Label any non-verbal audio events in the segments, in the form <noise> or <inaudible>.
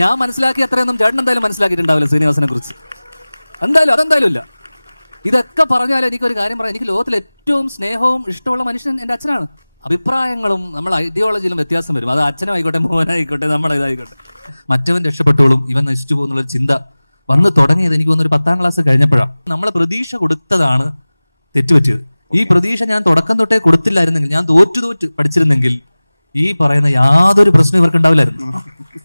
ഞാൻ മനസ്സിലാക്കി അത്രയൊന്നും ചേട്ടൻ എന്തായാലും മനസ്സിലാക്കിയിട്ടുണ്ടാവില്ല ശ്രീനിവാസനെ കുറിച്ച്. എന്തായാലും അതെന്തായാലും ഇല്ല. ഇതൊക്കെ പറഞ്ഞാൽ എനിക്കൊരു കാര്യം പറയാം. എനിക്ക് ലോകത്തിൽ ഏറ്റവും സ്നേഹവും ഇഷ്ടമുള്ള മനുഷ്യൻ എന്റെ അച്ഛനാണ്. അഭിപ്രായങ്ങളും നമ്മൾ ഐഡിയോളജിയിലും വ്യത്യാസം വരും. അത് അച്ഛനായിക്കോട്ടെ മോനായിക്കോട്ടെ നമ്മൾ ഇതായിക്കോട്ടെ മറ്റവൻ രക്ഷപ്പെട്ടോളും ഇവൻ നശിച്ചു പോകുന്നുള്ളൊരു ചിന്ത വന്ന് തുടങ്ങിയത് എനിക്ക് തോന്നുന്നു ഒരു പത്താം ക്ലാസ് കഴിഞ്ഞപ്പോഴാണ്. നമ്മൾ പ്രതീക്ഷ കൊടുത്തതാണ് തെറ്റുപറ്റിയത്. ഈ പ്രതീക്ഷ ഞാൻ തുടക്കം തൊട്ടേ കൊടുത്തില്ലായിരുന്നെങ്കിൽ ഞാൻ തോറ്റു തോറ്റ് പഠിച്ചിരുന്നെങ്കിൽ ഈ പറയുന്ന യാതൊരു പ്രശ്നം ഇവർക്ക് ഉണ്ടാവില്ലായിരുന്നു <laughs>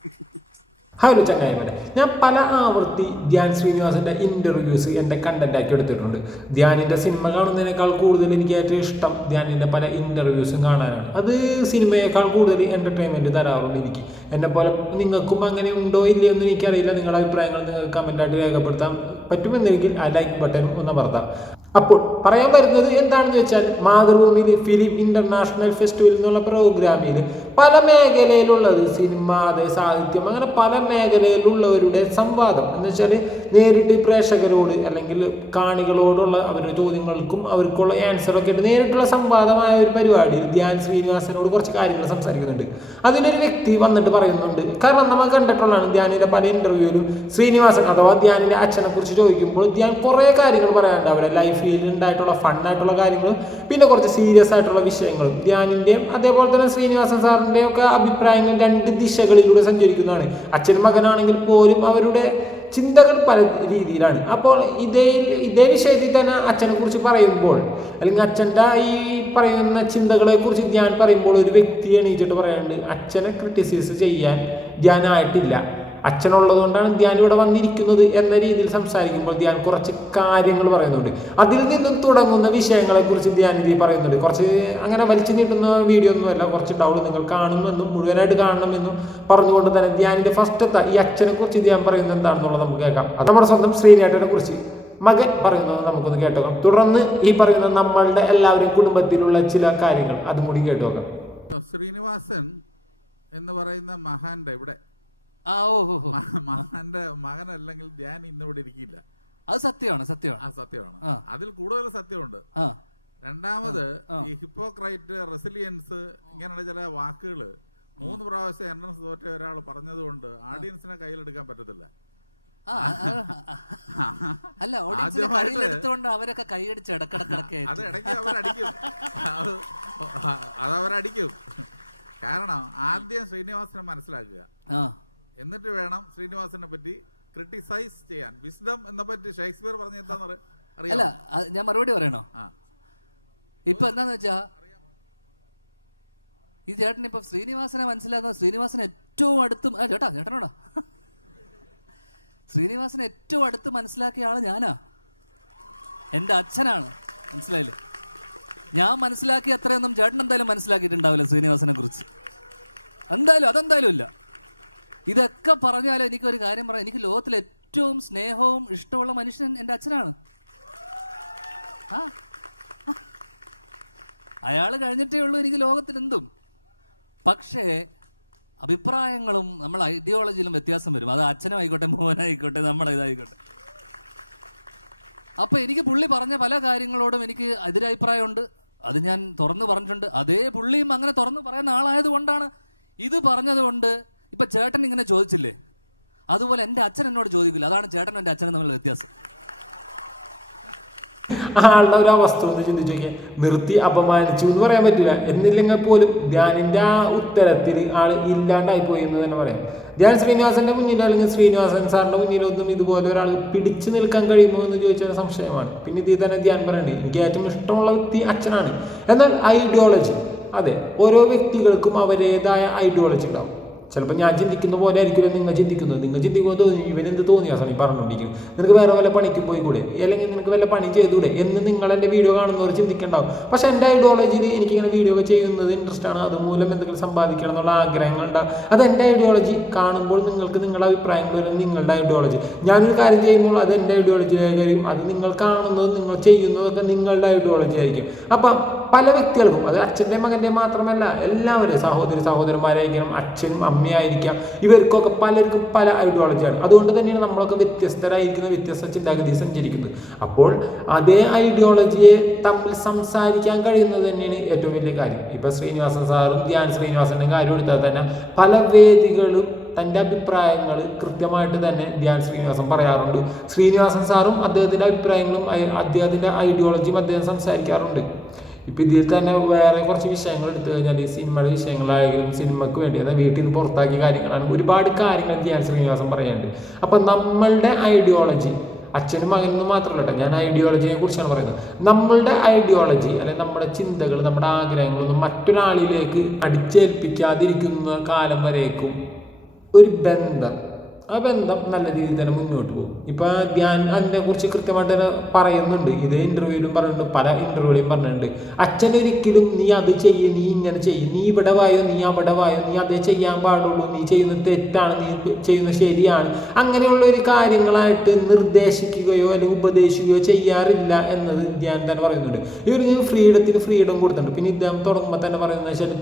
ഹലോ ചങ്ങായിമാരെ ഞാൻ പല ആവൃത്തി ധ്യാൻ ശ്രീനിവാസിന്റെ ഇന്റർവ്യൂസ് എന്റെ കണ്ടന്റാക്കി എടുത്തിട്ടുണ്ട്. ധ്യാനിന്റെ സിനിമ കാണുന്നതിനേക്കാൾ കൂടുതൽ എനിക്ക് ഏറ്റവും ഇഷ്ടം ധ്യാനിന്റെ പല ഇന്റർവ്യൂസും കാണാനാണ്. അത് സിനിമയേക്കാൾ കൂടുതൽ എന്റർടൈൻമെന്റ് തരാറുണ്ട് എനിക്ക്. എന്നെ പോലെ നിങ്ങൾക്കും അങ്ങനെ ഉണ്ടോ ഇല്ലയോ എന്ന് എനിക്കറിയില്ല. നിങ്ങളുടെ അഭിപ്രായങ്ങൾ നിങ്ങൾക്ക് കമന്റായിട്ട് രേഖപ്പെടുത്താൻ പറ്റുമെന്നെങ്കിൽ ആ ലൈക്ക് ബട്ടൺ ഒന്ന് അമർത്താം. അപ്പോൾ പറയാൻ വരുന്നത് എന്താണെന്ന് വെച്ചാൽ മാതൃഭൂമിയിൽ ഫിലിം ഇന്റർനാഷണൽ ഫെസ്റ്റിവൽ എന്നുള്ള പ്രോഗ്രാമിൽ പല മേഖലയിലുള്ളത് സിനിമ അതെ സാഹിത്യം അങ്ങനെ പല മേഖലയിലുള്ളവരുടെ സംവാദം. എന്ന് വെച്ചാൽ നേരിട്ട് പ്രേക്ഷകരോട് അല്ലെങ്കിൽ കാണികളോടുള്ള അവരുടെ ചോദ്യങ്ങൾക്കും അവർക്കുള്ള ആൻസറൊക്കെ ആയിട്ട് നേരിട്ടുള്ള സംവാദമായ ഒരു പരിപാടി ധ്യാൻ ശ്രീനിവാസനോട് കുറച്ച് കാര്യങ്ങൾ സംസാരിക്കുന്നുണ്ട്. അതിലൊരു വ്യക്തി വന്നിട്ട് പറയുന്നുണ്ട്. കാരണം നമ്മൾ കണ്ടിട്ടുള്ളതാണ് ധ്യാനിന്റെ പല ഇന്റർവ്യൂവിലും ശ്രീനിവാസൻ അഥവാ ധ്യാനിന്റെ അച്ഛനെ കുറിച്ച് ചോദിക്കുമ്പോൾ ധ്യാൻ കുറേ കാര്യങ്ങൾ പറയാനുണ്ട് അവരുടെ ലൈഫിൽ ഉണ്ടായിട്ടുള്ള ഫണ്ണായിട്ടുള്ള കാര്യങ്ങൾ പിന്നെ കുറച്ച് സീരിയസ് ആയിട്ടുള്ള വിഷയങ്ങളും. ധ്യാനിന്റെയും അതേപോലെ തന്നെ ശ്രീനിവാസൻ സാറിന്റെയും ഒക്കെ അഭിപ്രായങ്ങൾ രണ്ട് ദിശകളിലൂടെ സഞ്ചരിക്കുന്നതാണ്. അച്ഛനും മകനാണെങ്കിൽ പോലും അവരുടെ ചിന്തകൾ പല രീതിയിലാണ്. അപ്പോൾ ഇതേ ഇതേ വിഷയത്തിൽ തന്നെ അച്ഛനെ കുറിച്ച് പറയുമ്പോൾ അല്ലെങ്കിൽ അച്ഛന്റെ ഈ പറയുന്ന ചിന്തകളെ കുറിച്ച് ധ്യാൻ പറയുമ്പോൾ ഒരു വ്യക്തി എണീച്ചിട്ട് പറയാനുണ്ട് അച്ഛനെ ക്രിട്ടിസൈസ് ചെയ്യാൻ ധ്യാനായിട്ടില്ല. അച്ഛനുള്ളത് കൊണ്ടാണ് ധ്യാൻ ഇവിടെ വന്നിരിക്കുന്നത് എന്ന രീതിയിൽ സംസാരിക്കുമ്പോൾ ധ്യാൻ കുറച്ച് കാര്യങ്ങൾ പറയുന്നുണ്ട്. അതിൽ നിന്നും തുടങ്ങുന്ന വിഷയങ്ങളെ കുറിച്ച് ധ്യാൻ ഇതിൽ പറയുന്നുണ്ട്. കുറച്ച് അങ്ങനെ വലിച്ചു നീട്ടുന്ന വീഡിയോ ഒന്നുമല്ല കുറച്ച് ഡൗട്ട് നിങ്ങൾ കാണുമെന്നും മുഴുവനായിട്ട് കാണണമെന്നും പറഞ്ഞുകൊണ്ട് തന്നെ ധ്യാനിന്റെ ഫസ്റ്റത്തെ ഈ അച്ഛനെ കുറിച്ച് ധ്യാൻ പറയുന്നത് എന്താണെന്നുള്ളത് നമുക്ക് കേൾക്കാം. അത് നമ്മുടെ സ്വന്തം ശ്രീനേട്ടനെ കുറിച്ച് മകൻ പറയുന്നത് നമുക്കൊന്ന് കേട്ടോക്കാം തുടർന്ന് ഈ പറയുന്ന നമ്മളുടെ എല്ലാവരും കുടുംബത്തിലുള്ള ചില കാര്യങ്ങൾ അതും കൂടി കേട്ടോക്കാം ശ്രീനിവാസൻ എന്ന് പറയുന്ന മഹാന്റെ ഇവിടെ ആ ഓ ഓ ഓ. മ- മഹാന്റെ മകനല്ലെങ്കിൽ ധ്യാൻ ഇന്നിവിടെ ഇരിക്കില്ല. അത് സത്യമാണ് സത്യമാണ്. ആ സത്യമാണ്. അതിൽ കൂടുതൽ സത്യമുണ്ട്. രണ്ടാമത് ഈ ഹിപ്പോക്രൈറ്റ് റെസിലിയൻസ് ഇങ്ങനെയുള്ള ചില വാക്കുകൾ മൂന്ന് പ്രാവശ്യം എൻട്രൻസ് തോറ്റ ഒരാൾ പറഞ്ഞതുകൊണ്ട് ഓഡിയൻസിനെ കയ്യിലെടുക്കാൻ പറ്റത്തില്ല. അല്ല കയ്യിലെടുത്തുകൊണ്ട് അവരൊക്കെ കൈയടിച്ച് ഇടക്കിടക്കിടക്കെ അത് ഇടയ്ക്ക് അവരടിക്കും. അത് അത് അവരടിക്കും. കാരണം ആദ്യം ശ്രീനിവാസനെ മനസ്സിലാക്കുക. എന്നിട്ട് വേണം ശ്രീനിവാസനെ പറ്റി ക്രിട്ടിസൈസ് ചെയ്യാൻ. വിസ്ഡം എന്നെ പറ്റി ഷേക്സ്പിയർ പറഞ്ഞ എന്താന്ന് അല്ല അറിയാം ഞാൻ മറുപടി പറയണോ? ഇപ്പൊ എന്താന്ന് വെച്ചാ ഈ ചേട്ടൻ ഇപ്പൊ ശ്രീനിവാസനെ മനസ്സിലാക്കുന്ന ശ്രീനിവാസൻ ഏറ്റവും അടുത്ത് ചേട്ടാ ചേട്ടനോടാ. ശ്രീനിവാസൻ ഏറ്റവും അടുത്ത് മനസ്സിലാക്കിയ ആൾ ഞാനാ. എന്റെ അച്ഛനാണ്. മനസ്സിലായില്ലേ? ഞാൻ മനസ്സിലാക്കി അത്രയൊന്നും ചേട്ടൻ എന്തായാലും മനസ്സിലാക്കിയിട്ടുണ്ടാവില്ല ശ്രീനിവാസനെ കുറിച്ച്. എന്തായാലും അതെന്തായാലും ഇല്ല. ഇതൊക്കെ പറഞ്ഞാൽ എനിക്കൊരു കാര്യം പറയാം. എനിക്ക് ലോകത്തിൽ ഏറ്റവും സ്നേഹവും ഇഷ്ടമുള്ള മനുഷ്യൻ എന്റെ അച്ഛനാണ്. അയാൾ കഴിഞ്ഞിട്ടേ ഉള്ളൂ എനിക്ക് ലോകത്തിൽ എന്തും. പക്ഷേ അഭിപ്രായങ്ങളും നമ്മൾ ഐഡിയോളജിയിലും വ്യത്യാസം വരും. അത് അച്ഛനായിക്കോട്ടെ മോഹനായിക്കോട്ടെ നമ്മളെ ഇതായിക്കോട്ടെ. അപ്പോൾ എനിക്ക് പുള്ളി പറഞ്ഞ പല കാര്യങ്ങളോടും എനിക്ക് എതിരഭിപ്രായമുണ്ട്. അത് ഞാൻ തുറന്നു പറഞ്ഞിട്ടുണ്ട്. അതേ പുള്ളിയും അങ്ങനെ തുറന്നു പറയുന്ന ആളായത് കൊണ്ടാണ് ഇത് പറഞ്ഞത് കൊണ്ട് ഇപ്പം ചേട്ടൻ ഇങ്ങനെ ചോദിച്ചില്ലേ? അതുപോലെ എന്റെ അച്ഛൻ എന്നോട് ചോദിക്കില്ല? അതാണ് ചേട്ടനും എന്റെ അച്ഛനും തമ്മിലുള്ള വ്യത്യാസം. ആളുടെ ഒരു അവസ്ഥ ഒന്ന് ചിന്തിച്ചു നിർത്തി അപമാനിച്ചു എന്ന് പറയാൻ പറ്റില്ല. എന്നില്ലെങ്കിൽ പോലും ധ്യാനിന്റെ ആ ഉത്തരത്തിൽ ആൾ ഇല്ലാണ്ടായി പോയി എന്ന് തന്നെ പറയാം. ധ്യാൻ ശ്രീനിവാസന്റെ മുന്നിലോ അല്ലെങ്കിൽ ശ്രീനിവാസൻ സാറിന്റെ മുന്നിലൊന്നും ഇതുപോലെ ഒരാൾ പിടിച്ചു നിൽക്കാൻ കഴിയുമോ എന്ന് ചോദിച്ചാൽ സംശയമാണ്. പിന്നെ ഇതിൽ തന്നെ ധ്യാൻ പറയണ്ടേ? എനിക്ക് ഏറ്റവും ഇഷ്ടമുള്ള വ്യക്തി അച്ഛനാണ്. എന്നാൽ ഐഡിയോളജി അതെ ഓരോ വ്യക്തികൾക്കും അവരുടേതായ ഐഡിയോളജി ഉണ്ടാവും. ചിലപ്പോൾ ഞാൻ ചിന്തിക്കുന്ന പോലെ ആയിരിക്കില്ല നിങ്ങൾ ചിന്തിക്കുന്നത്? നിങ്ങൾ ചിന്തിക്കുന്നത് ഇവരെന്ത് തോന്നിയ സമയം പറഞ്ഞുകൊണ്ടിരിക്കും നിങ്ങൾക്ക് വേറെ വല്ല പണിക്ക് പോയി കൂടെ അല്ലെങ്കിൽ നിനക്ക് വല്ല പണി ചെയ്തുകൂടെ എന്ന് നിങ്ങൾ എന്റെ വീഡിയോ കാണുന്നവർ ചിന്തിക്കണ്ടാവും. പക്ഷെ എന്റെ ഐഡിയോളജിയിൽ എനിക്കിങ്ങനെ വീഡിയോ ചെയ്യുന്നത് ഇൻട്രസ്റ്റ് ആണ്. അതുമൂലം എന്തെങ്കിലും സമ്പാദിക്കണം എന്നുള്ള ആഗ്രഹങ്ങളുണ്ടാവും അത് എന്റെ ഐഡിയോളജി കാണുമ്പോൾ നിങ്ങൾക്ക് നിങ്ങളുടെ അഭിപ്രായങ്ങൾ വരും നിങ്ങളുടെ ഐഡിയോളജി ഞാനൊരു കാര്യം ചെയ്യുമ്പോൾ അത് എന്റെ ഐഡിയോളജി ആയിരിക്കും അത് നിങ്ങൾ കാണുന്നത് നിങ്ങൾ ചെയ്യുന്നതൊക്കെ നിങ്ങളുടെ ഐഡിയോളജി ആയിരിക്കും. അപ്പം പല വ്യക്തികൾക്കും അത് അച്ഛന്റെ മകന്റെ മാത്രമല്ല എല്ലാവരും സഹോദര സഹോദരന്മാരായിരിക്കണം അച്ഛനും അമ്മ അമ്മയായിരിക്കാം ഇവർക്കൊക്കെ പലർക്കും പല ഐഡിയോളജിയാണ് അതുകൊണ്ട് തന്നെയാണ് നമ്മളൊക്കെ വ്യത്യസ്തരായിരിക്കുന്ന വ്യത്യസ്ത ചിന്താഗതി സഞ്ചരിക്കുന്നത്. അപ്പോൾ അതേ ഐഡിയോളജിയെ തമ്മിൽ സംസാരിക്കാൻ കഴിയുന്നത് തന്നെയാണ് ഏറ്റവും വലിയ കാര്യം. ഇപ്പൊ ശ്രീനിവാസൻ സാറും ധ്യാൻ ശ്രീനിവാസന്റെ കാര്യം എടുത്താൽ തന്നെ പല വേദികളും തന്റെ അഭിപ്രായങ്ങൾ കൃത്യമായിട്ട് തന്നെ ധ്യാൻ ശ്രീനിവാസൻ പറയാറുണ്ട്. ശ്രീനിവാസൻ സാറും അദ്ദേഹത്തിന്റെ അഭിപ്രായങ്ങളും അദ്ദേഹത്തിന്റെ ഐഡിയോളജിയും അദ്ദേഹം സംസാരിക്കാറുണ്ട്. ഇപ്പം ഇതിൽ തന്നെ വേറെ കുറച്ച് വിഷയങ്ങൾ എടുത്തു കഴിഞ്ഞാൽ ഈ സിനിമയുടെ വിഷയങ്ങളായാലും സിനിമയ്ക്ക് വേണ്ടി അതായത് വീട്ടിൽ നിന്ന് പുറത്താക്കിയ കാര്യങ്ങളാണ് ഒരുപാട് കാര്യങ്ങൾ ധ്യാൻ ശ്രീനിവാസം പറയാനുണ്ട് അപ്പം നമ്മളുടെ ഐഡിയോളജി അച്ഛനും മകനും മാത്രമല്ല കേട്ടോ ഞാൻ ഐഡിയോളജിയെ കുറിച്ചാണ് പറയുന്നത്. നമ്മളുടെ ഐഡിയോളജി അല്ലെങ്കിൽ നമ്മുടെ ചിന്തകൾ നമ്മുടെ ആഗ്രഹങ്ങളൊന്നും മറ്റൊരാളിലേക്ക് അടിച്ചേൽപ്പിക്കാതിരിക്കുന്ന കാലം വരേക്കും ഒരു ബന്ധം. ആ ബന്ധം നല്ല രീതിയിൽ തന്നെ മുന്നോട്ട് പോകും. ഇപ്പൊ ഞാൻ അതിനെ കുറിച്ച് കൃത്യമായിട്ട് തന്നെ പറയുന്നുണ്ട്. ഇതേ ഇന്റർവ്യൂലും പറഞ്ഞിട്ടുണ്ട് പല ഇന്റർവ്യൂലും പറഞ്ഞിട്ടുണ്ട്. അച്ഛൻ ഒരിക്കലും നീ അത് ചെയ്യ് നീ ഇങ്ങനെ ചെയ്യ് നീ ഇവിടെ വായോ നീ അവിടെ വായോ നീ അതേ ചെയ്യാൻ പാടുള്ളൂ നീ ചെയ്യുന്നത് തെറ്റാണ് നീ ചെയ്യുന്നത് ശരിയാണ് അങ്ങനെയുള്ള ഒരു കാര്യങ്ങളായിട്ട് നിർദ്ദേശിക്കുകയോ അല്ലെങ്കിൽ ഉപദേശിക്കുകയോ ചെയ്യാറില്ല എന്നത് ഞാൻ തന്നെ പറയുന്നുണ്ട്. ഇവർ ഫ്രീഡത്തിന് ഫ്രീഡം കൊടുത്തിട്ടുണ്ട്. പിന്നെ ഇദ്ദേഹം തുടങ്ങുമ്പോൾ തന്നെ പറയുന്നത് വെച്ചാൽ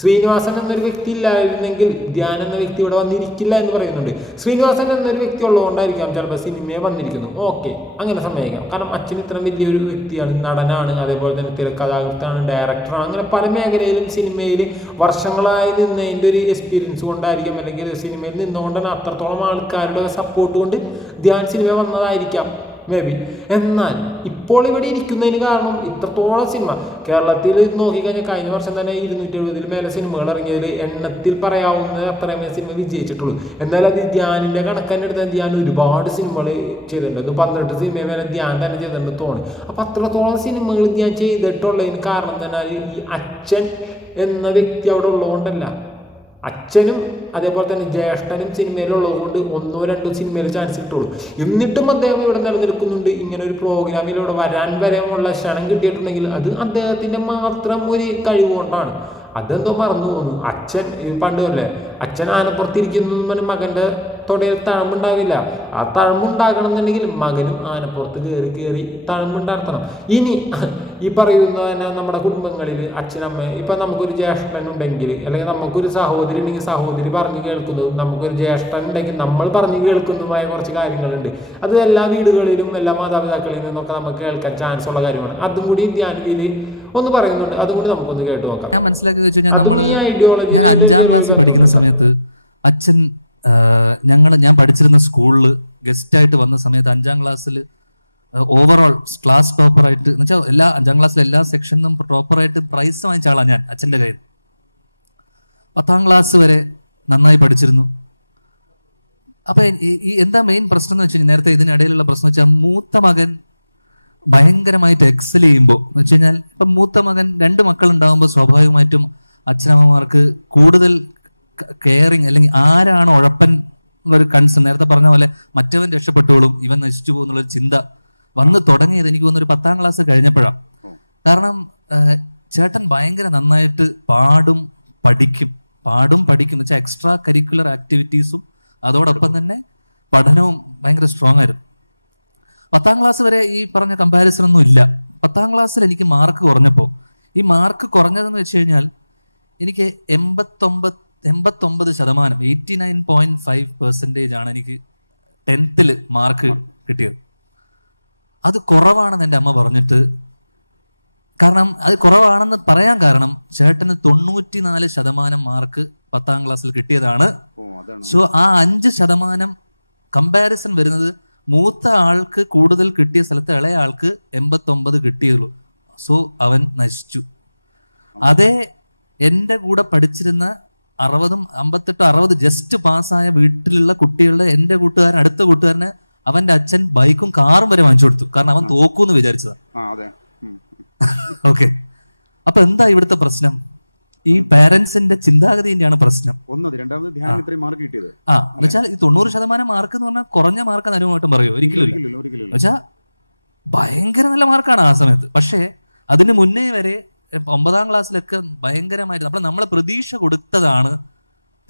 ശ്രീനിവാസൻ എന്നൊരു വ്യക്തി ഇല്ലായിരുന്നെങ്കിൽ ധ്യാൻ എന്ന വ്യക്തി ഇവിടെ വന്നിരിക്കില്ല എന്ന് പറയുന്നുണ്ട്. ശ്രീനിവാസൻ എന്നൊരു വ്യക്തി ഉള്ളതുകൊണ്ടായിരിക്കാം ചിലപ്പോൾ സിനിമയെ വന്നിരിക്കുന്നു ഓക്കെ അങ്ങനെ സമ്മതിക്കാം കാരണം അച്ഛൻ ഇത്ര വലിയൊരു വ്യക്തിയാണ് നടനാണ് അതേപോലെ തന്നെ തിരക്കഥാകൃത്താണ് ഡയറക്ടറാണ് അങ്ങനെ പല മേഖലയിലും സിനിമയിൽ വർഷങ്ങളായി നിന്നതിന്റെ ഒരു എക്സ്പീരിയൻസ് കൊണ്ടായിരിക്കാം. അല്ലെങ്കിൽ സിനിമയിൽ നിന്നുകൊണ്ടാണ് അത്രത്തോളം ആൾക്കാരുടെ സപ്പോർട്ട് കൊണ്ട് ധ്യാൻ സിനിമ വന്നതായിരിക്കാം. മേ ബി എന്നാൽ ഇപ്പോൾ ഇവിടെ ഇരിക്കുന്നതിന് കാരണം ഇത്രത്തോളം സിനിമ കേരളത്തിൽ നോക്കിക്കഴിഞ്ഞാൽ കഴിഞ്ഞ വർഷം തന്നെ ഇരുന്നൂറ്റി എഴുപതിൽ മേലെ സിനിമകൾ ഇറങ്ങിയതിൽ എണ്ണത്തിൽ പറയാവുന്ന അത്രയും സിനിമ വിജയിച്ചിട്ടുള്ളൂ. എന്നാൽ അത് ധ്യാനിന്റെ കണക്കന്നെ എടുത്താൽ ധ്യാൻ ഒരുപാട് സിനിമകൾ ചെയ്തിട്ടുണ്ട്. പന്ത്രണ്ട് സിനിമ വരെ ധ്യാൻ തന്നെ ചെയ്തിട്ടുണ്ട് തോന്നി അപ്പം അത്രത്തോളം സിനിമകൾ ഞാൻ ചെയ്തിട്ടുള്ളതിന് കാരണം തന്നെ ഈ അച്ഛൻ എന്ന വ്യക്തി അവിടെ ഉള്ളതുകൊണ്ടല്ല. അച്ഛനും അതേപോലെ തന്നെ ജ്യേഷ്ഠനും സിനിമയിലുള്ളത് കൊണ്ട് ഒന്നോ രണ്ടോ സിനിമയിൽ ചാൻസ് കിട്ടുള്ളൂ. എന്നിട്ടും അദ്ദേഹം ഇവിടെ നിലനിൽക്കുന്നുണ്ട്. ഇങ്ങനെ ഒരു പ്രോഗ്രാമിൽ പ്രോഗ്രാമിലൂടെ വരാൻ വരെയുള്ള ക്ഷണം കിട്ടിയിട്ടുണ്ടെങ്കിൽ അത് അദ്ദേഹത്തിന്റെ മാത്രം ഒരു കഴിവ് കൊണ്ടാണ്. അതെന്തോ മറന്നു പോകുന്നു അച്ഛൻ പണ്ട് അല്ലേ? അച്ഛൻ ആനപ്പുറത്തിരിക്കുന്നു മകന്റെ തൊടയിൽ തഴമ്പുണ്ടാകില്ല ആ തഴമ്പുണ്ടാകണം എന്നുണ്ടെങ്കിൽ മകനും ആനപ്പുറത്ത് കയറി കയറി തഴമ്പുണ്ടാർത്തണം. ഇനി ഈ പറയുന്ന തന്നെ നമ്മുടെ കുടുംബങ്ങളിൽ അച്ഛനമ്മ ഇപ്പൊ നമുക്കൊരു ജ്യേഷ്ഠൻ ഉണ്ടെങ്കിൽ അല്ലെങ്കിൽ നമുക്കൊരു സഹോദരി ഉണ്ടെങ്കിൽ സഹോദരി പറഞ്ഞു കേൾക്കുന്നതും നമുക്കൊരു ജ്യേഷ്ഠൻ ഉണ്ടെങ്കിൽ നമ്മൾ പറഞ്ഞു കേൾക്കുന്നതുമായ കുറച്ച് കാര്യങ്ങളുണ്ട്. അത് എല്ലാ വീടുകളിലും എല്ലാ മാതാപിതാക്കളിൽ നിന്നൊക്കെ നമുക്ക് കേൾക്കാൻ ചാൻസ് ഉള്ള കാര്യമാണ്. അതും കൂടി ധ്യാനത്തിൽ ഒന്ന് പറയുന്നുണ്ട്. അതും കൂടി നമുക്കൊന്ന് കേട്ടു നോക്കാം. ഞാൻ മനസ്സിലാക്കി വെച്ച് കഴിഞ്ഞാൽ ഞാൻ അഞ്ചാം ക്ലാസ്സിൽ പഠിക്കുന്ന സമയത്ത് അച്ഛൻ ഞങ്ങൾ ഞാൻ പഠിച്ചിരുന്ന സ്കൂളിൽ ഗസ്റ്റായിട്ട് വന്ന സമയത്ത് അഞ്ചാം ക്ലാസ്സിൽ ഓവറോൾ ക്ലാസ് ടോപ്പറായിട്ട് എന്ന് വെച്ചാൽ എല്ലാ അഞ്ചാം ക്ലാസ്സിലെ എല്ലാ സെക്ഷനിലും ടോപ്പറായിട്ട് പ്രൈസ് വാങ്ങിച്ച ആളാണ് ഞാൻ അച്ഛന്റെ കയ്യിൽ. പത്താം ക്ലാസ് വരെ നന്നായി പഠിച്ചിരുന്നു. അപ്പൊ ഈ- എന്താ മെയിൻ പ്രശ്നം എന്ന് വെച്ചാൽ നേരത്തെ ഇതിനിടയിലുള്ള പ്രശ്നം വെച്ചാൽ മൂത്ത മകൻ ഭയങ്കരമായിട്ട് എക്സൽ ചെയ്യുമ്പോൾ എന്ന് വെച്ച് കഴിഞ്ഞാൽ ഇപ്പം മൂത്ത മകൻ രണ്ട് മക്കൾ ഉണ്ടാകുമ്പോൾ സ്വാഭാവികമായിട്ടും അച്ഛനമ്മമാർക്ക് കൂടുതൽ കെയറിങ് അല്ലെങ്കിൽ ആരാണ് ഉഴപ്പൻ എന്നൊരു കൺസേൺ നേരത്തെ പറഞ്ഞ പോലെ മറ്റവൻ രക്ഷപ്പെട്ടോളും ഇവൻ നശിച്ചു പോകുന്നുള്ളൊരു ചിന്ത വന്ന് തുടങ്ങിയത് എനിക്ക് തോന്നുന്നു ഒരു പത്താം ക്ലാസ് കഴിഞ്ഞപ്പോഴാണ് കാരണം ചേട്ടൻ ഭയങ്കര നന്നായിട്ട് പാടും പഠിക്കും. പാടും പഠിക്കും. എന്ന് വെച്ചാൽ എക്സ്ട്രാ കരിക്കുലർ ആക്ടിവിറ്റീസും അതോടൊപ്പം തന്നെ പഠനവും ഭയങ്കര സ്ട്രോങ് ആയിരുന്നു. പത്താം ക്ലാസ് വരെ ഈ പറഞ്ഞ കമ്പാരിസൺ ഒന്നും ഇല്ല. പത്താം ക്ലാസ്സിൽ എനിക്ക് മാർക്ക് കുറഞ്ഞപ്പോൾ ഈ മാർക്ക് കുറഞ്ഞതെന്ന് വെച്ച് കഴിഞ്ഞാൽ എനിക്ക് എൺപത്തൊമ്പത് എൺപത്തൊമ്പത് ശതമാനം eighty nine point five percentage ആണ് എനിക്ക് ടെൻത്തിൽ മാർക്ക് കിട്ടിയത്. അത് കുറവാണെന്ന് എന്റെ അമ്മ പറഞ്ഞിട്ട് കാരണം അത് കുറവാണെന്ന് പറയാൻ കാരണം ചേട്ടന് തൊണ്ണൂറ്റി നാല് ശതമാനം മാർക്ക് പത്താം ക്ലാസ്സിൽ കിട്ടിയതാണ്. സോ ആ അഞ്ച് ശതമാനം കമ്പാരിസൺ വരുന്നത് മൂത്ത ആൾക്ക് കൂടുതൽ കിട്ടിയ സ്ഥലത്ത് ഇളയ ആൾക്ക് എൺപത്തൊമ്പത് കിട്ടിയുള്ളൂ സോ അവൻ നശിച്ചു. അതേ എന്റെ കൂടെ പഠിച്ചിരുന്ന അറുപതും അമ്പത്തെട്ടും അറുപത് ജസ്റ്റ് പാസ്സായ വീട്ടിലുള്ള കുട്ടികളുടെ എന്റെ കൂട്ടുകാരൻ അടുത്ത കൂട്ടുകാരന് അവന്റെ അച്ഛൻ ബൈക്കും കാറും വരെ വാങ്ങിച്ചു കൊടുത്തു. കാരണം അവൻ തോക്കൂന്ന് വിചാരിച്ചതാ. ആ അതെ. ഉം. ഓക്കെ <laughs> അപ്പൊ എന്താ ഇവിടുത്തെ പ്രശ്നം? ഈ പാരന്റ്സിന്റെ ചിന്താഗതിന്റെയാണ് പ്രശ്നം. ഒന്നത് രണ്ടാമത് ധ്യാനം ഇത്രയും മാർക്ക് കിട്ടിയത്. ആ എന്നുവെച്ചാൽ ഈ തൊണ്ണൂറ് ശതമാനം മാർക്ക് എന്ന് പറഞ്ഞാൽ കുറഞ്ഞ മാർക്ക് അനുഭവമായിട്ടും പറയൂ ഒരിക്കലും. എന്നുവെച്ചാൽ ഭയങ്കര നല്ല മാർക്കാണ് ആ സമയത്ത്. പക്ഷേ അതിന് മുന്നേ വരെ ഒമ്പതാം ക്ലാസ്സിലൊക്കെ ഭയങ്കരമായിട്ട് നമ്മൾ നമ്മളെ പ്രതീക്ഷ കൊടുത്തതാണ്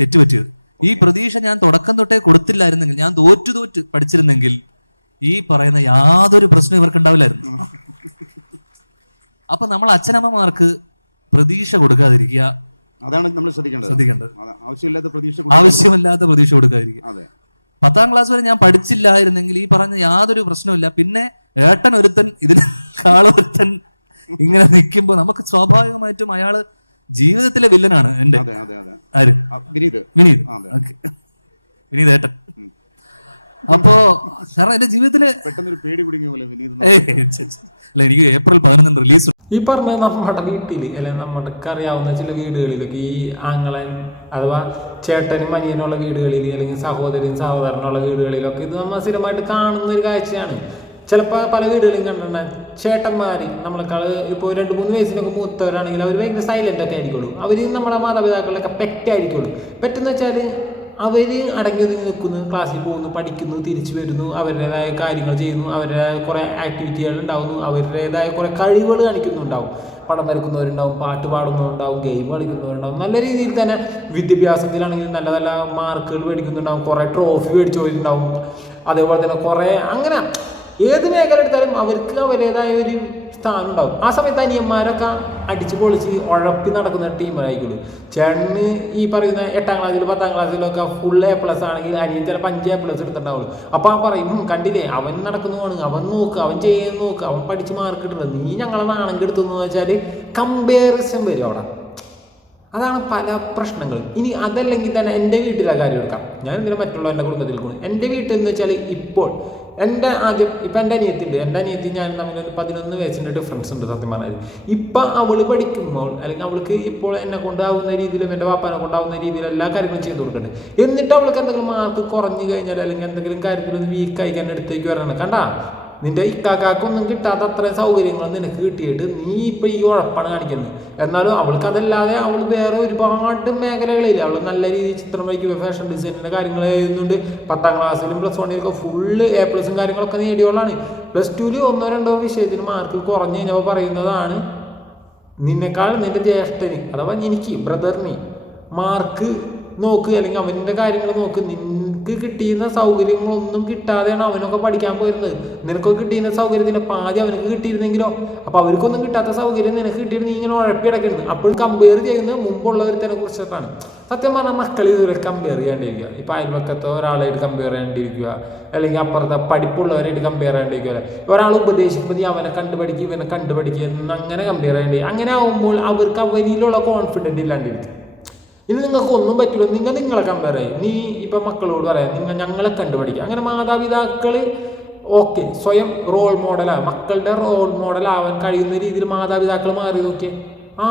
തെറ്റുപറ്റിയത്. ഈ പ്രതീക്ഷ ഞാൻ തുടക്കം തൊട്ടേ കൊടുത്തില്ലായിരുന്നെങ്കിൽ ഞാൻ തോറ്റു തോറ്റ് പഠിച്ചിരുന്നെങ്കിൽ ഈ പറയുന്ന യാതൊരു പ്രശ്നവും ഇവർക്ക് ഉണ്ടാവില്ലായിരുന്നു. അപ്പൊ നമ്മൾ അച്ഛനമ്മമാർക്ക് പ്രതീക്ഷ കൊടുക്കാതിരിക്കുക അതാണ് നമ്മൾ ശ്രദ്ധിക്കേണ്ടത്. ശ്രദ്ധിക്കേണ്ടത്. ആവശ്യമില്ലാത്ത പ്രതീക്ഷ ആവശ്യമില്ലാത്ത പ്രതീക്ഷ കൊടുക്കാതിരിക്കുക. അതെ. പത്താം ക്ലാസ് വരെ ഞാൻ പഠിച്ചില്ലായിരുന്നെങ്കിൽ ഈ പറഞ്ഞ യാതൊരു പ്രശ്നമില്ല പിന്നെ ഏട്ടൻ ഒരുത്തൻ ഇതിനേക്കാളൊരുത്തൻ ഇങ്ങനെ നിൽക്കുമ്പോൾ നമുക്ക് സ്വാഭാവികമായിട്ടും അയാൾ ജീവിതത്തിലെ വില്ലനാണ് എന്റെ അതെ അതെ അതെ. ആര്? വിനീത്. വിനീത്. വിനീത് ഏട്ടൻ. അപ്പോ സാറേ എന്റെ ജീവിതത്തിൽ പെട്ടെന്നൊരു പേടി പോലെ. അല്ല എനിക്ക് ഏപ്രിൽ പതിനൊന്നിന് റിലീസ് ഈ പറഞ്ഞ നമ്മുടെ വീട്ടിൽ അല്ലെ നമ്മൾക്ക് അറിയാവുന്ന ചില വീടുകളിലൊക്കെ ഈ ആങ്ങളൻ അഥവാ ചേട്ടനും അനിയനുള്ള വീടുകളിൽ അല്ലെങ്കിൽ സഹോദരനും സഹോദരനുള്ള വീടുകളിലൊക്കെ ഇത് നമ്മൾ സ്ഥിരമായിട്ട് കാണുന്ന ഒരു കാഴ്ചയാണ്. ചിലപ്പോൾ പല വീടുകളിലും കണ്ടിട്ടുണ്ടാകും ചേട്ടന്മാർ നമ്മളെക്കാൾ ഇപ്പോൾ രണ്ട് മൂന്ന് വയസ്സിനൊക്കെ മൂത്തവരാണെങ്കിൽ അവർ ഭയങ്കര സൈലന്റ് ഒക്കെ ആയിരിക്കുള്ളൂ. അവർ നമ്മുടെ മാതാപിതാക്കളിലൊക്കെ പെറ്റായിരിക്കുള്ളൂ പെറ്റെന്ന് വെച്ചാൽ അവർ അടങ്ങി നിൽക്കുന്നു ക്ലാസ്സിൽ പോകുന്നു പഠിക്കുന്നു തിരിച്ചു വരുന്നു അവരുടേതായ കാര്യങ്ങൾ ചെയ്യുന്നു അവരുടേതായ കുറേ ആക്ടിവിറ്റികൾ ഉണ്ടാവുന്നു അവരുടേതായ കുറേ കഴിവുകൾ കാണിക്കുന്നുണ്ടാവും. പടം വരക്കുന്നവരുണ്ടാവും പാട്ട് പാടുന്നവരുണ്ടാവും ഗെയിം കളിക്കുന്നവരുണ്ടാവും. നല്ല രീതിയിൽ തന്നെ വിദ്യാഭ്യാസത്തിലാണെങ്കിൽ നല്ല നല്ല മാർക്കുകൾ മേടിക്കുന്നുണ്ടാവും കുറേ ട്രോഫി മേടിച്ചു പോയിട്ടുണ്ടാവും. അതേപോലെ തന്നെ കുറേ അങ്ങനെ ഏത് മേഖല എടുത്താലും അവർക്ക് അവരുടേതായ ഒരു സ്ഥാനം ഉണ്ടാവും. ആ സമയത്ത് അനിയന്മാരൊക്കെ അടിച്ചു പൊളിച്ച് ഉഴപ്പി നടക്കുന്ന ടീമായിരിക്കും ചേട്ടന് ഈ പറയുന്ന എട്ടാം ക്ലാസ്സിൽ പത്താം ക്ലാസ്സിലൊക്കെ ഫുൾ എ പ്ലസ് ആണെങ്കിൽ അനിയൻ ചിലപ്പോൾ അഞ്ച് എ പ്ലസ് എടുത്തിട്ടുണ്ടാവുള്ളൂ. അപ്പോൾ ആ പറയും "ഉം, കണ്ടില്ലേ? അവൻ നടക്കുന്നു പോണ് അവൻ നോക്ക് അവൻ ചെയ്യുന്ന നോക്ക്. അവൻ പഠിച്ച് മാർക്ക് ഇട്ടുള്ളത് നീ ഞങ്ങളെ നാണെങ്കിൽ എടുത്തെന്ന് വെച്ചാൽ കമ്പയറിസൺ വരും അവിടെ. അതാണ് പല പ്രശ്നങ്ങളും. ഇനി അതല്ലെങ്കിൽ തന്നെ എന്റെ വീട്ടിലെ കാര്യം എടുക്കാം. ഞാൻ ഇതിന് മറ്റുള്ളവരുടെ കുടുംബത്തിൽ പോകും എന്റെ വീട്ടിൽ എന്ന് വെച്ചാൽ ഇപ്പോൾ എന്റെ ആദ്യം ഇപ്പം എന്റെ അനിയത്തിണ്ട് എന്റെ അനിയത്തി ഞാൻ ഒരു പതിനൊന്ന് വയസ്സിന്റെ ഡിഫറൻസ് ഉണ്ട് സത്യം പറഞ്ഞാൽ. ഇപ്പം അവൾ പഠിക്കുമ്പോൾ അല്ലെങ്കിൽ അവൾക്ക് ഇപ്പോൾ എന്നെ കൊണ്ടാവുന്ന രീതിയിലും എന്റെ വാപ്പാനെ കൊണ്ടാവുന്ന രീതിയിലും എല്ലാ കാര്യങ്ങളും ചെയ്തു കൊടുക്കുന്നുണ്ട് എന്നിട്ട് അവൾക്ക് എന്തെങ്കിലും മാർക്ക് കുറഞ്ഞു കഴിഞ്ഞാൽ അല്ലെങ്കിൽ എന്തെങ്കിലും കാര്യത്തിൽ വീക്ക് ആയി കഴിഞ്ഞാൽ അടുത്തേക്ക് വരണം. കണ്ടാ? നിന്റെ ഇക്കാക്കൊന്നും കിട്ടാത്ത അത്രയും സൗകര്യങ്ങൾ നിനക്ക് കിട്ടിയിട്ട് നീ ഇപ്പൊ ഈ ഉഴപ്പാണ് കാണിക്കുന്നത്. എന്നാലും അവൾക്ക് അതല്ലാതെ അവൾ വേറെ ഒരുപാട് മേഖലകളിൽ അവൾ നല്ല രീതിയിൽ ചിത്രം വരയ്ക്കുക ഫാഷൻ ഡിസൈനിന്റെ കാര്യങ്ങൾ എഴുതുന്നുണ്ട്. പത്താം ക്ലാസ്സിലും പ്ലസ് വണ്ണിലൊക്കെ ഫുള്ള് എ പ്ലസും കാര്യങ്ങളൊക്കെ നേടിയോളാണ് പ്ലസ് ടുവിൽ ഒന്നോ രണ്ടോ വിഷയത്തിന് മാർക്ക് കുറഞ്ഞു കഴിഞ്ഞപ്പോൾ പറയുന്നതാണ് നിന്നെക്കാൾ നിന്റെ ജ്യേഷ്ഠന് അഥവാ എനിക്ക് ബ്രദറിന് മാർക്ക് നോക്ക് അല്ലെങ്കിൽ അവന്റെ കാര്യങ്ങൾ നോക്ക് നിനക്ക് കിട്ടിയുന്ന സൗകര്യങ്ങളൊന്നും കിട്ടാതെയാണ് അവനൊക്കെ പഠിക്കാൻ പോയിരുന്നത്. നിനക്കൊക്കെ കിട്ടിയുന്ന സൗകര്യത്തിന്റെ പാതി അവനക്ക് കിട്ടിയിരുന്നെങ്കിലോ? അപ്പൊ അവർക്കൊന്നും കിട്ടാത്ത സൗകര്യം നിനക്ക് കിട്ടിയിട്ട് നീ ഇങ്ങനെ ഉഴപ്പിടക്കരുത് അപ്പോഴും കമ്പയർ ചെയ്യുന്നത് തന്നെ കുറിച്ചിട്ടാണ്. സത്യം പറഞ്ഞാൽ മക്കൾ ഇതുവരെ കമ്പയർ ചെയ്യാണ്ടിരിക്കുക. ഇപ്പൊ അയൽവക്കത്തെ ഒരാളായിട്ട് കമ്പയർ ചെയ്യാണ്ടിരിക്കുക. അല്ലെങ്കിൽ അപ്പുറത്തെ പഠിപ്പുള്ളവരായിട്ട് കമ്പയർ ചെയ്യാണ്ടിരിക്കുക ഒരാൾ ഉപദേശിക്കുമ്പോൾ അവനെ കണ്ടുപഠിക്കുക ഇവനെ കണ്ടുപഠിക്കുക അങ്ങനെ കമ്പയർ ചെയ്യേണ്ടി അങ്ങനെ ആവുമ്പോൾ അവർക്ക് അവരിലുള്ള കോൺഫിഡന്റ് ഇല്ലാണ്ടിരിക്കും. ഇനി നിങ്ങൾക്ക് ഒന്നും പറ്റില്ല നിങ്ങൾ നിങ്ങളെ കമ്പയർ ചെയ്യും നീ ഇപ്പം മക്കളോട് പറയാം നിങ്ങൾ ഞങ്ങളെ കണ്ടുപിടിക്കുക അങ്ങനെ മാതാപിതാക്കൾ ഓക്കെ സ്വയം റോൾ മോഡലാണ് മക്കളുടെ റോൾ മോഡൽ ആവാൻ കഴിയുന്ന രീതിയിൽ മാതാപിതാക്കൾ മാറി നോക്കിയേ. ആ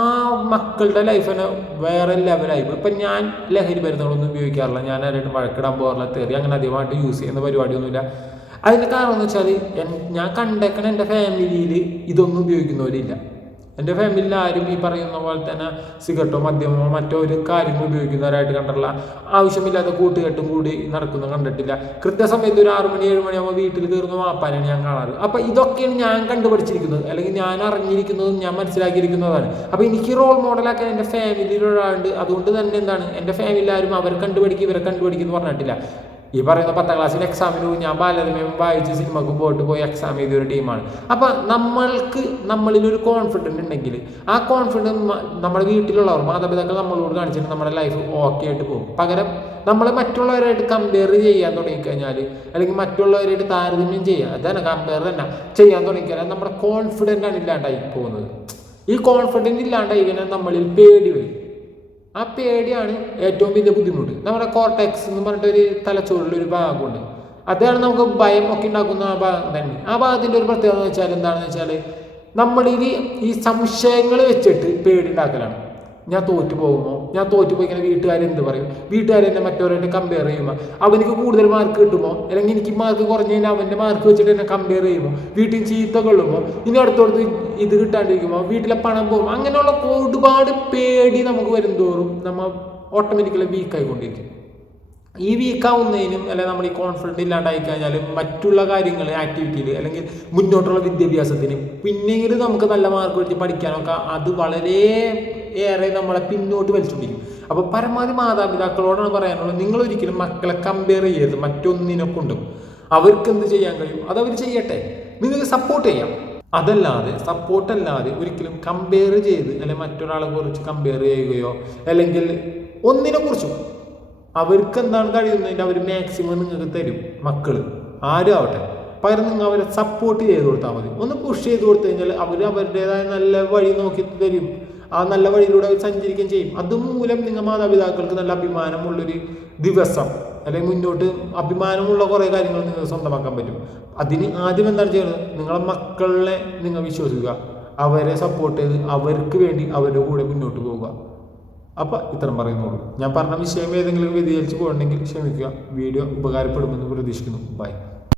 മക്കളുടെ ലൈഫ് തന്നെ വേറെ ലെവലായി ഇപ്പം ഞാൻ ലഹരി മരുന്നുകളൊന്നും ഉപയോഗിക്കാറില്ല. ഞാൻ ആരായിട്ടും വഴക്കിടാൻ പോകാറില്ല തെറി അങ്ങനെ അധികമായിട്ട് യൂസ് ചെയ്യുന്ന പരിപാടിയൊന്നുമില്ല. അതിന്റെ കാരണം എന്ന് വെച്ചാൽ ഞാൻ കണ്ടേക്കണ എന്റെ ഫാമിലിയിൽ ഇതൊന്നും ഉപയോഗിക്കുന്നവരില്ല. എന്റെ ഫാമിലിയിൽ ആരും ഈ പറയുന്ന പോലെ തന്നെ സിഗരറ്റോ മദ്യമോ മറ്റോ ഒരു കാര്യങ്ങൾ ഉപയോഗിക്കുന്നവരായിട്ട് കണ്ടിട്ടില്ല. ആവശ്യമില്ലാത്ത കൂട്ടുകെട്ടും കൂടി നടക്കുന്ന കണ്ടിട്ടില്ല. കൃത്യസമയത്ത് ഒരു ആറു മണി ഏഴ് മണിയാകുമ്പോൾ വീട്ടിൽ കയറുന്ന വാപ്പാനാണ് ഞാൻ കാണാറ്. അപ്പം ഇതൊക്കെയാണ് ഞാൻ കണ്ടുപിടിച്ചിരിക്കുന്നത് അല്ലെങ്കിൽ ഞാൻ അറിഞ്ഞിരിക്കുന്നതും ഞാൻ മനസ്സിലാക്കിയിരിക്കുന്നതാണ്. അപ്പം എനിക്ക് റോൾ മോഡലാക്കാൻ എന്റെ ഫാമിലിയിൽ ഒരാളുണ്ട്. അതുകൊണ്ട് തന്നെ എന്താണ്? എന്റെ ഫാമിലി ആരും അവരെ കണ്ടുപിടിക്കും ഇവരെ കണ്ടുപിടിക്കും എന്ന് പറഞ്ഞിട്ടില്ല. ഈ പറയുന്ന പത്താം ക്ലാസ്സിൽ എക്സാമിന് ഞാൻ ബാലരമയും വായിച്ച് സിനിമക്ക് പോയിട്ട് പോയി എക്സാം ചെയ്ത ഒരു ടീമാണ് അപ്പൊ നമ്മൾക്ക് നമ്മളിൽ ഒരു കോൺഫിഡന്റ് ഉണ്ടെങ്കിൽ ആ കോൺഫിഡൻസ് നമ്മുടെ വീട്ടിലുള്ളവർ മാതാപിതാക്കൾ നമ്മളോട് കാണിച്ചിട്ട് നമ്മുടെ ലൈഫ് ഓക്കെ ആയിട്ട് പോകും. പകരം നമ്മൾ മറ്റുള്ളവരായിട്ട് കമ്പയർ ചെയ്യാൻ തുടങ്ങിക്കഴിഞ്ഞാൽ അല്ലെങ്കിൽ മറ്റുള്ളവരായിട്ട് താരതമ്യം ചെയ്യുക അതാണ് കമ്പയർ തന്നെ ചെയ്യാൻ തുടങ്ങിക്കഴിഞ്ഞാൽ നമ്മുടെ കോൺഫിഡന്റ് ആണ് ഇല്ലാണ്ടായി പോകുന്നത്. ഈ കോൺഫിഡന്റ് ഇല്ലാണ്ടായി കഴിഞ്ഞാൽ നമ്മളിൽ പേടി വരും. ആ പേടിയാണ് ഏറ്റവും വലിയ ബുദ്ധിമുട്ട്. നമ്മുടെ കോർട്ടെക്സ് എന്ന് പറഞ്ഞിട്ട് ഒരു തലച്ചോറിന്റെ ഒരു ഭാഗമുണ്ട്. അതാണ് നമുക്ക് ഭയം ഒക്കെ ഉണ്ടാക്കുന്ന ആ ഭാഗം തന്നെ ആ ഭാഗത്തിന്റെ ഒരു പ്രത്യേകത എന്ന് വെച്ചാൽ എന്താണെന്ന് വെച്ചാൽ നമ്മളിനി ഈ സംശയങ്ങൾ വെച്ചിട്ട് പേടി ഉണ്ടാക്കലാണ്. ഞാൻ തോറ്റു പോകുമോ ഞാൻ തോറ്റു പോയി ഇങ്ങനെ വീട്ടുകാർ എന്ത് പറയും വീട്ടുകാരെന്നെ മറ്റവരായിട്ട് കമ്പയർ ചെയ്യുമ്പോൾ അവനിക്ക് കൂടുതൽ മാർക്ക് കിട്ടുമോ അല്ലെങ്കിൽ എനിക്ക് മാർക്ക് കുറഞ്ഞു കഴിഞ്ഞാൽ അവന്റെ മാർക്ക് വെച്ചിട്ട് എന്നെ കമ്പയർ ചെയ്യുമ്പോൾ വീട്ടിൽ ചീത്ത കൊള്ളുമ്പോൾ ഇനി അടുത്തോടത്ത് ഇത് കിട്ടാണ്ടിരിക്കുമ്പോൾ വീട്ടിലെ പണം പോകും അങ്ങനെയുള്ള ഒരുപാട് പേടി നമുക്ക് വരും തോറും നമ്മൾ ഓട്ടോമാറ്റിക്കലി വീക്കായിക്കൊണ്ടിരിക്കും ഈ വീക്കാവുന്നതിനും അല്ലെങ്കിൽ നമ്മൾ ഈ കോൺഫിഡന്റ് ഇല്ലാണ്ടായി കഴിഞ്ഞാൽ മറ്റുള്ള കാര്യങ്ങൾ ആക്ടിവിറ്റിയിൽ അല്ലെങ്കിൽ മുന്നോട്ടുള്ള വിദ്യാഭ്യാസത്തിന് പിന്നീട് നമുക്ക് നല്ല മാർക്ക് വെച്ച് പഠിക്കാനൊക്കെ അത് വളരെ ഏറെ നമ്മളെ പിന്നോട്ട് വലിച്ചുകൊണ്ടിരിക്കും അപ്പോൾ പരമാവധി മാതാപിതാക്കളോടാണ് പറയാനുള്ളത് നിങ്ങൾ ഒരിക്കലും മക്കളെ കമ്പയർ ചെയ്യരുത്. മറ്റൊന്നിനെ കൊണ്ടും. അവർക്ക് എന്ത് ചെയ്യാൻ കഴിയും? അത് അവർ ചെയ്യട്ടെ. നിങ്ങൾക്ക് സപ്പോർട്ട് ചെയ്യാം. അതല്ലാതെ സപ്പോർട്ടല്ലാതെ ഒരിക്കലും കമ്പയർ ചെയ്ത് അല്ലെങ്കിൽ മറ്റൊരാളെ കുറിച്ച് കമ്പയർ ചെയ്യുകയോ അല്ലെങ്കിൽ ഒന്നിനെ കുറിച്ചും അവർക്ക് എന്താണ് കഴിയുന്നതിന്റെ അവർ മാക്സിമം നിങ്ങൾക്ക് തരും മക്കൾ ആരും ആവട്ടെ പകരം നിങ്ങൾ അവരെ സപ്പോർട്ട് ചെയ്ത് കൊടുത്താൽ മതി. ഒന്ന് പുഷ് ചെയ്ത് കൊടുത്തു കഴിഞ്ഞാൽ അവർ അവരുടേതായ നല്ല വഴി നോക്കി തരും. ആ നല്ല വഴിയിലൂടെ അവർ സഞ്ചരിക്കുകയും ചെയ്യും. അതുമൂലം നിങ്ങൾ മാതാപിതാക്കൾക്ക് നല്ല അഭിമാനമുള്ളൊരു ദിവസം അല്ലെങ്കിൽ മുന്നോട്ട് അഭിമാനമുള്ള കുറേ കാര്യങ്ങൾ നിങ്ങൾ സ്വന്തമാക്കാൻ പറ്റും. അതിന് ആദ്യം എന്താണ് ചെയ്യുന്നത് നിങ്ങളെ മക്കളെ നിങ്ങൾ വിശ്വസിക്കുക. അവരെ സപ്പോർട്ട് ചെയ്ത് അവർക്ക് വേണ്ടി അവരുടെ കൂടെ മുന്നോട്ട് പോവുക. അപ്പം ഇത്രയും പറയുന്നുള്ളൂ ഞാൻ പറഞ്ഞ വിഷയം ഏതെങ്കിലും വ്യതിചരിച്ച് പോകണമെങ്കിൽ ക്ഷമിക്കുക. വീഡിയോ ഉപകാരപ്പെടുമെന്ന് പ്രതീക്ഷിക്കുന്നു. ബൈ